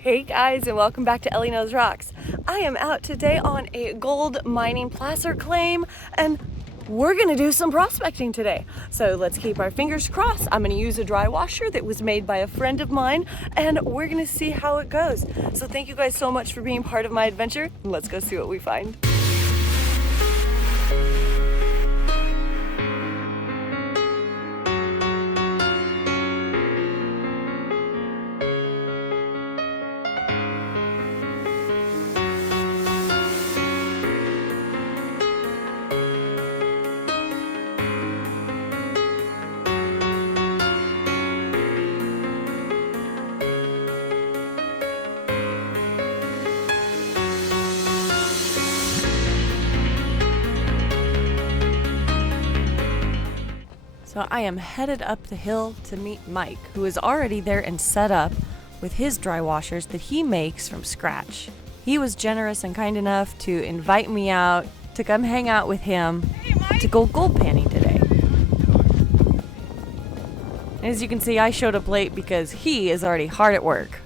Hey guys, and welcome back to Elley Knows Rocks. I am out today on a gold mining placer claim, and we're gonna do some prospecting today. So let's keep our fingers crossed. I'm gonna use a dry washer that was made by a friend of mine, and we're gonna see how it goes. So thank you guys so much for being part of my adventure. Let's go see what we find. So I am headed up the hill to meet Mike, who is already there and set up with his dry washers that he makes from scratch. He was generous and kind enough to invite me out to come hang out with him to go gold panning today. As you can see, I showed up late because he is already hard at work.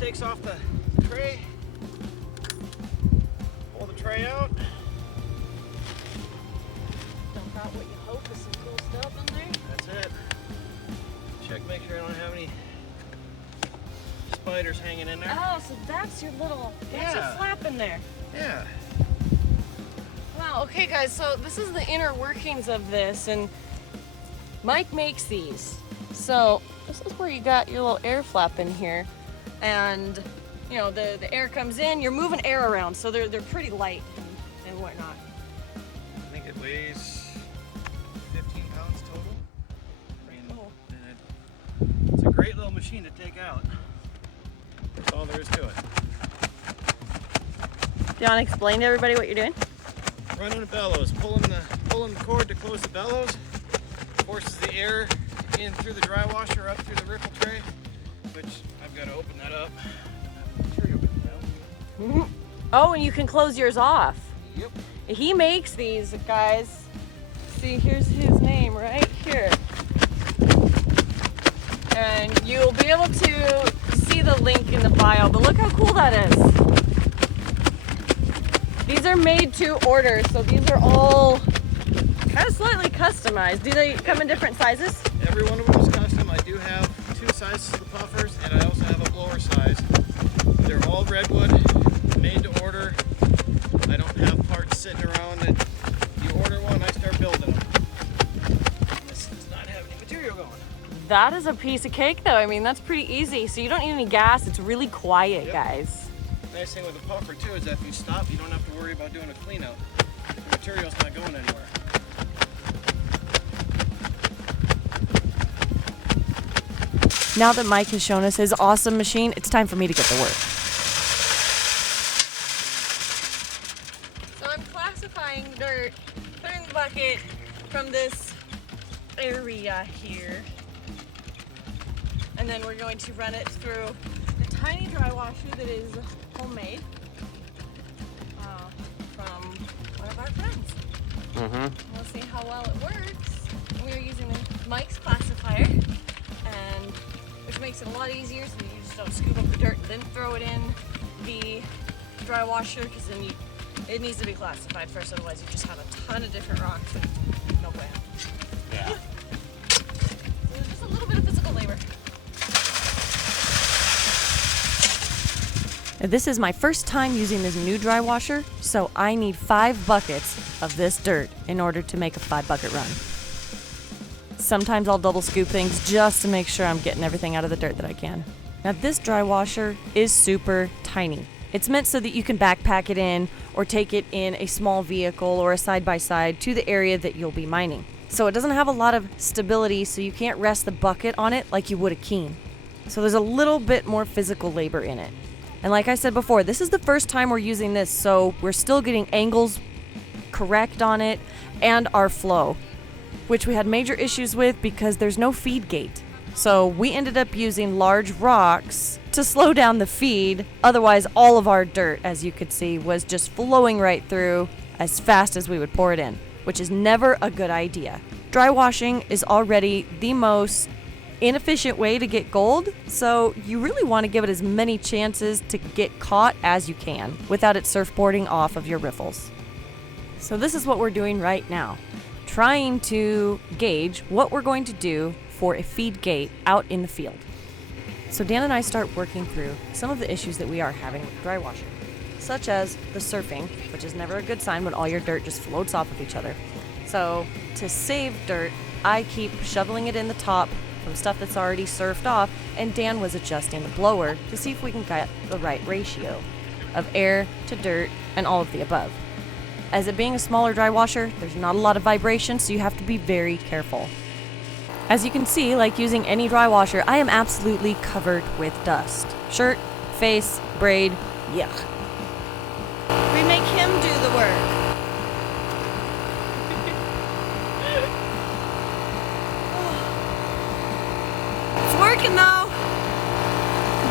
Takes off the tray, pull the tray out, dump out what you hope is some cool stuff in there. That's it. Check, make sure I don't have any spiders hanging in there. Oh, so that's your little, that's your flap in there. Yeah. Wow, okay guys, so this is the inner workings of this, and Mike makes these. So this is where you got your little air flap in here. And you know, the air comes in, you're moving air around, so they're pretty light and whatnot. I think it weighs 15 pounds total. And it's a great little machine to take out. That's all there is to it. Do you want to explain to everybody what you're doing? Running the bellows, pulling the cord to close the bellows, forces the air in through the dry washer up through the ripple tray, which I've got to open that up. Oh, and you can close yours off. Yep. He makes these, guys. See, here's his name right here. And you'll be able to see the link in the bio, but look how cool that is. These are made to order, so these are all kind of slightly customized. Do they come in different sizes? Every one of them is custom. I do have 2 sizes of the puffers, and I also have a blower size. They're all redwood, made to order. I don't have parts sitting around that you order one, I start building them. This does not have any material going. That is a piece of cake though. I mean, that's pretty easy. So you don't need any gas. It's really quiet, guys. Nice thing with the puffer too is that if you stop, you don't have to worry about doing a clean out. The material's not going anywhere. Now that Mike has shown us his awesome machine, it's time for me to get to work. So I'm classifying dirt, putting the bucket from this area here. And then we're going to run it through the tiny dry washer that is homemade from one of our friends. We'll see how well it works. We are using Mike's classifier, and which makes it a lot easier, so you just don't scoop up the dirt and then throw it in the dry washer, because then it needs to be classified first, otherwise you just have a ton of different rocks and no way. Yeah. So there's just a little bit of physical labor. This is my first time using this new dry washer, so I need 5 buckets of this dirt in order to make a 5-bucket run. Sometimes I'll double scoop things just to make sure I'm getting everything out of the dirt that I can. Now this dry washer is super tiny. It's meant so that you can backpack it in or take it in a small vehicle or a side-by-side to the area that you'll be mining. So it doesn't have a lot of stability, so you can't rest the bucket on it like you would a keen. So there's a little bit more physical labor in it. And like I said before, this is the first time we're using this, so we're still getting angles correct on it and our flow, which we had major issues with because there's no feed gate. So we ended up using large rocks to slow down the feed. Otherwise, all of our dirt, as you could see, was just flowing right through as fast as we would pour it in, which is never a good idea. Dry washing is already the most inefficient way to get gold, so you really want to give it as many chances to get caught as you can without it surfboarding off of your riffles. So this is what we're doing right now, trying to gauge what we're going to do for a feed gate out in the field. So Dan and I start working through some of the issues that we are having with dry washing, such as the surfing, which is never a good sign when all your dirt just floats off of each other. So to save dirt, I keep shoveling it in the top from stuff that's already surfed off, and Dan was adjusting the blower to see if we can get the right ratio of air to dirt and all of the above. As it being a smaller dry washer, there's not a lot of vibration, so you have to be very careful. As you can see, like using any dry washer, I am absolutely covered with dust. Shirt, face, braid, yuck. We make him do the work. It's working though.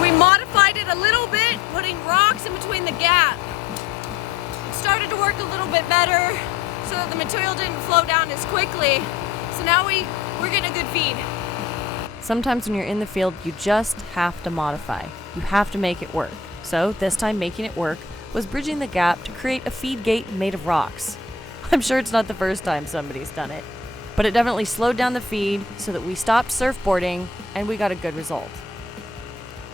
We modified it a little bit, putting rocks in between the gap. It started to work a little bit better so that the material didn't flow down as quickly. So now we're getting a good feed. Sometimes when you're in the field, you just have to modify. You have to make it work. So this time making it work was bridging the gap to create a feed gate made of rocks. I'm sure it's not the first time somebody's done it, but it definitely slowed down the feed so that we stopped surfboarding and we got a good result.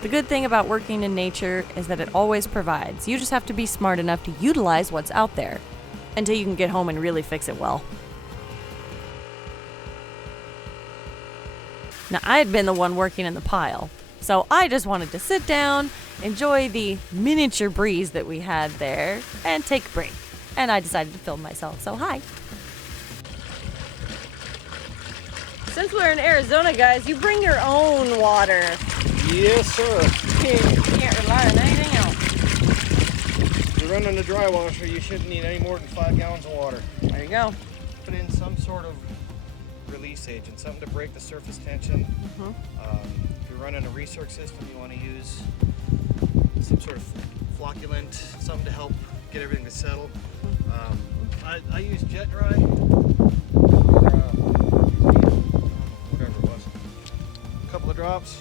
The good thing about working in nature is that it always provides. You just have to be smart enough to utilize what's out there until you can get home and really fix it well. Now, I had been the one working in the pile, so I just wanted to sit down, enjoy the miniature breeze that we had there, and take a break. And I decided to film myself, so hi. Since we're in Arizona, guys, you bring your own water. Yes, sir. You can't rely on anything else. If you're running a dry washer, you shouldn't need any more than 5 gallons of water. There you go. Put in some sort of release agent, something to break the surface tension. If you're running a recirc system, you want to use some sort of flocculant, something to help get everything to settle. I use jet dry, or whatever it was. A couple of drops.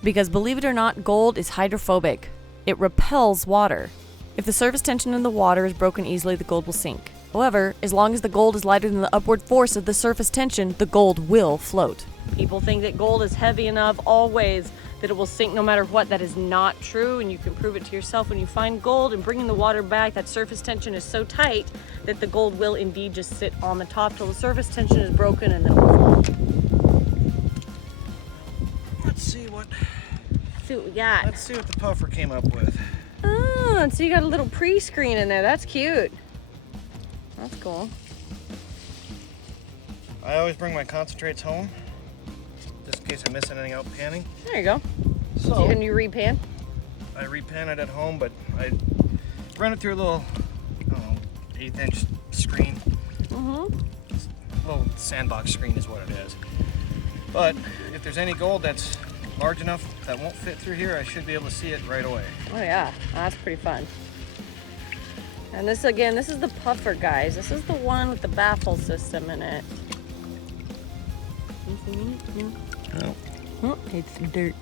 Because believe it or not, gold is hydrophobic. It repels water. If the surface tension in the water is broken easily, the gold will sink. However, as long as the gold is lighter than the upward force of the surface tension, the gold will float. People think that gold is heavy enough always that it will sink no matter what. That is not true, and you can prove it to yourself when you find gold and bringing the water back. That surface tension is so tight that the gold will indeed just sit on the top till the surface tension is broken and then will fall. Let's see what we got. Let's see what the puffer came up with. Oh, and so you got a little pre-screen in there. That's cute. That's cool. I always bring my concentrates home, just in case I'm missing anything out panning. There you go. So, and you repan? I repan it at home, but I run it through a little, I don't know, 1/8 inch screen. Little sandbox screen is what it is. But if there's any gold that's large enough that won't fit through here, I should be able to see it right away. Oh yeah, that's pretty fun. And this again, this is the puffer, guys. This is the one with the baffle system in it. No. Oh, it's dirt.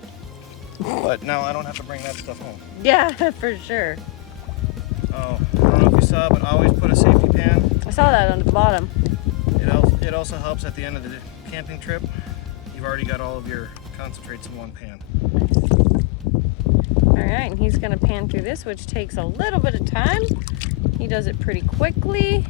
But now I don't have to bring that stuff home. Yeah, for sure. Oh, I don't know if you saw, but I always put a safety pan. I saw that on the bottom. It also helps at the end of the camping trip. You've already got all of your concentrates in one pan. All right, and he's gonna pan through this, which takes a little bit of time. He does it pretty quickly.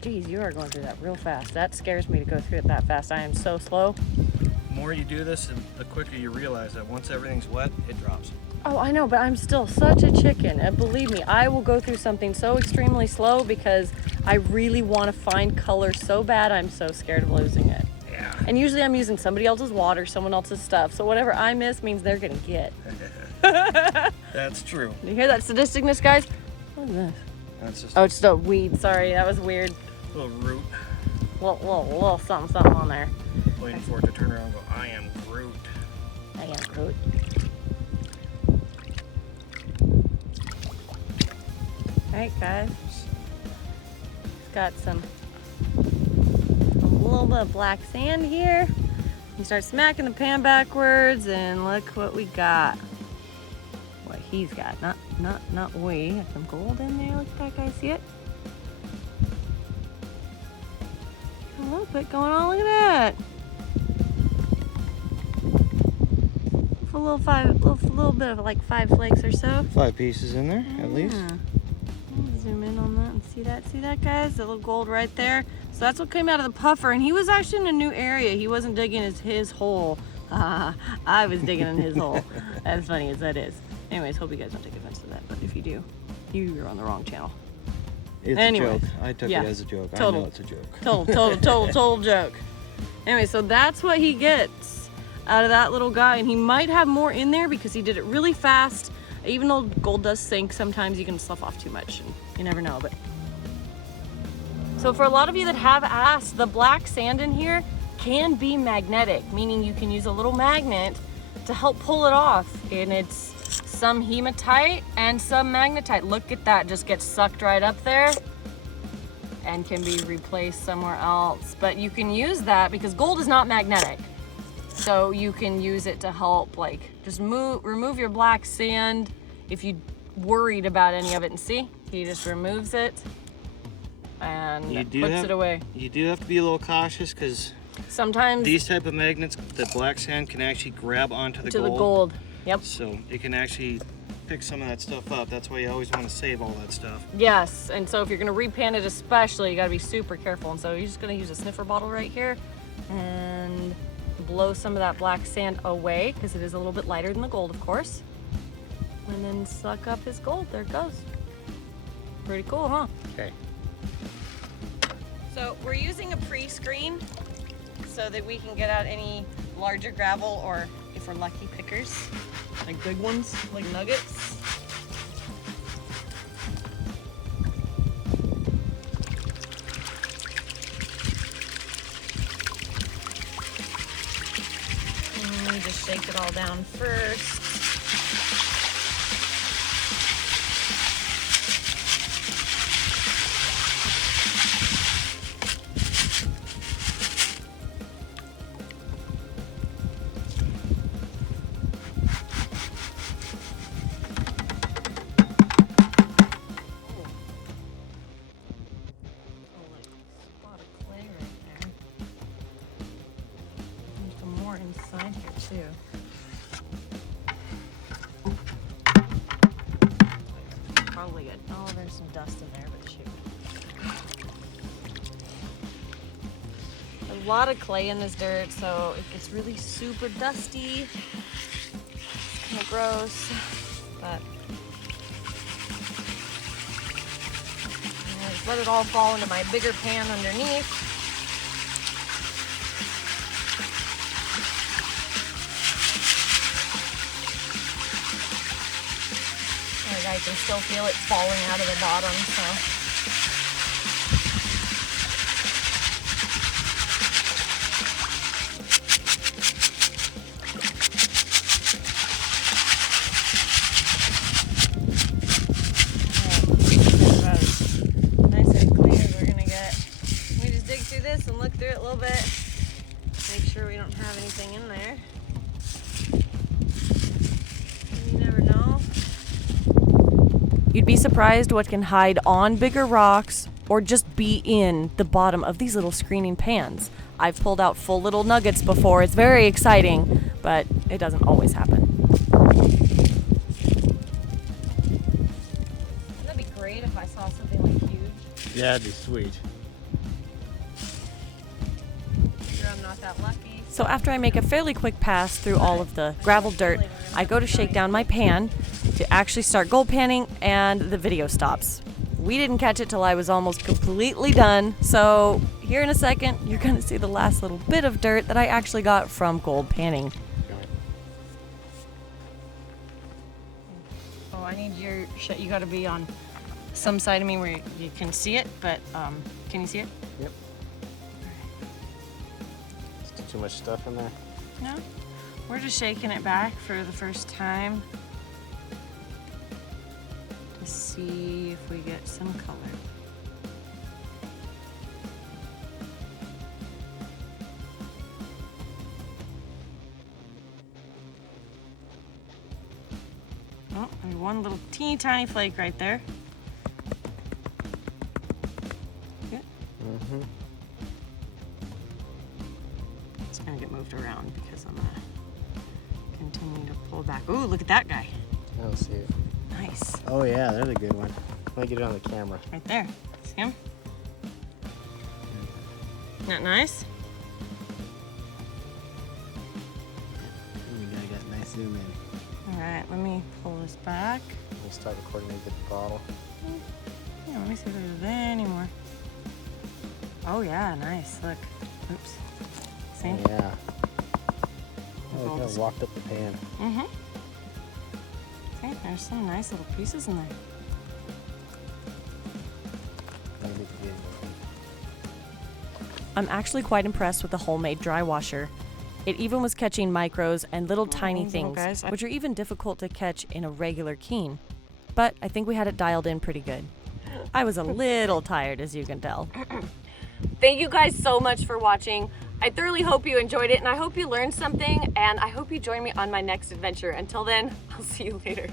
Geez, you are going through that real fast. That scares me to go through it that fast. I am so slow. The more you do this, the quicker you realize that once everything's wet, it drops. Oh, I know, but I'm still such a chicken. And believe me, I will go through something so extremely slow because I really want to find color so bad. I'm so scared of losing it. Yeah. And usually I'm using somebody else's water, someone else's stuff. So whatever I miss means they're going to get. That's true. You hear that sadisticness, guys? What is this? That's just Oh, it's just a weed. Sorry, that was weird. a little root. Little something on there. Waiting for it to turn around and go, I am Groot. I am Groot. Alright, guys. It's got a little bit of black sand here. You start smacking the pan backwards, and look what we got. What he's got. Not we. Got some gold in there. Look at that, guys. See it? A little bit going on. Look at that. A little bit of like 5 flakes or so. 5 pieces in there, at least. I'll zoom in on that and see that, guys? That little gold right there. So that's what came out of the puffer, and he was actually in a new area. He wasn't digging his hole. I was digging in his hole. As funny as that is. Anyways, hope you guys don't take offense to that, but if you do, you're on the wrong channel. It's Anyways, a joke. I took yeah, it as a joke. I total. know it's a joke. Total joke. Anyway, so that's what he gets out of that little guy, and he might have more in there because he did it really fast. Even though gold does sink, sometimes you can slough off too much, and you never know. But so for a lot of you that have asked, the black sand in here can be magnetic, meaning you can use a little magnet to help pull it off. And it's some hematite and some magnetite. Look at that, just gets sucked right up there and can be replaced somewhere else. But you can use that because gold is not magnetic. So you can use it to help, like, just remove your black sand if you worried about any of it. And see, he just removes it and puts it away. You do have to be a little cautious because sometimes these type of magnets, the black sand can actually grab onto the gold. Yep. So it can actually pick some of that stuff up. That's why you always want to save all that stuff. Yes, and so if you're gonna repan it especially, you gotta be super careful. And so you're just gonna use a sniffer bottle right here and blow some of that black sand away because it is a little bit lighter than the gold, of course. And then suck up his gold. There it goes. Pretty cool, huh? Okay. So we're using a pre-screen so that we can get out any larger gravel, or if we're lucky, pickers, like big ones, like nuggets. And we just shake it all down first. Inside here too. Probably good. Oh, there's some dust in there, but shoot. A lot of clay in this dirt, so it gets really super dusty. It's kind of gross, but I'll just let it all fall into my bigger pan underneath. I can still feel it falling out of the bottom, so. Right. Nice and clean as we're gonna get. We just dig through this and look through it a little bit. Make sure we don't have anything in there. You never know. You'd be surprised what can hide on bigger rocks or just be in the bottom of these little screening pans. I've pulled out full little nuggets before. It's very exciting, but it doesn't always happen. Wouldn't that be great if I saw something like huge? Yeah, that'd be sweet. Sure I'm not that lucky. So after I make a fairly quick pass through all of the gravel dirt, I go to shake down my pan to actually start gold panning, and the video stops. We didn't catch it till I was almost completely done, so here in a second, you're gonna see the last little bit of dirt that I actually got from gold panning. Oh, I need your shit. You gotta be on some side of me where you can see it, but can you see it? Yep. Is too much stuff in there? No. We're just shaking it back for the first time to see if we get some color. Oh, there's one little teeny tiny flake right there. Good. Mm-hmm. It's gonna get moved around because I'm gonna continue to pull back. Ooh, look at that guy. I don't see it. Nice. Oh yeah, there's a good one. Let me get it on the camera. Right there. See him? Isn't that nice? We got a nice zoom in. All right, let me pull this back. We'll start recording and get the bottle. Yeah, let me see if there's any more. Oh yeah, nice. Look. Oops. See? Oh, yeah. Oh, it kind of walked up the pan. Mm-hmm. See, there's some nice little pieces in there. I'm actually quite impressed with the homemade dry washer. It even was catching micros and little tiny things, guys. which are even difficult to catch in a regular Keen. But I think we had it dialed in pretty good. I was a little tired, as you can tell. Thank you guys so much for watching. I thoroughly hope you enjoyed it, and I hope you learned something, and I hope you join me on my next adventure. Until then, I'll see you later.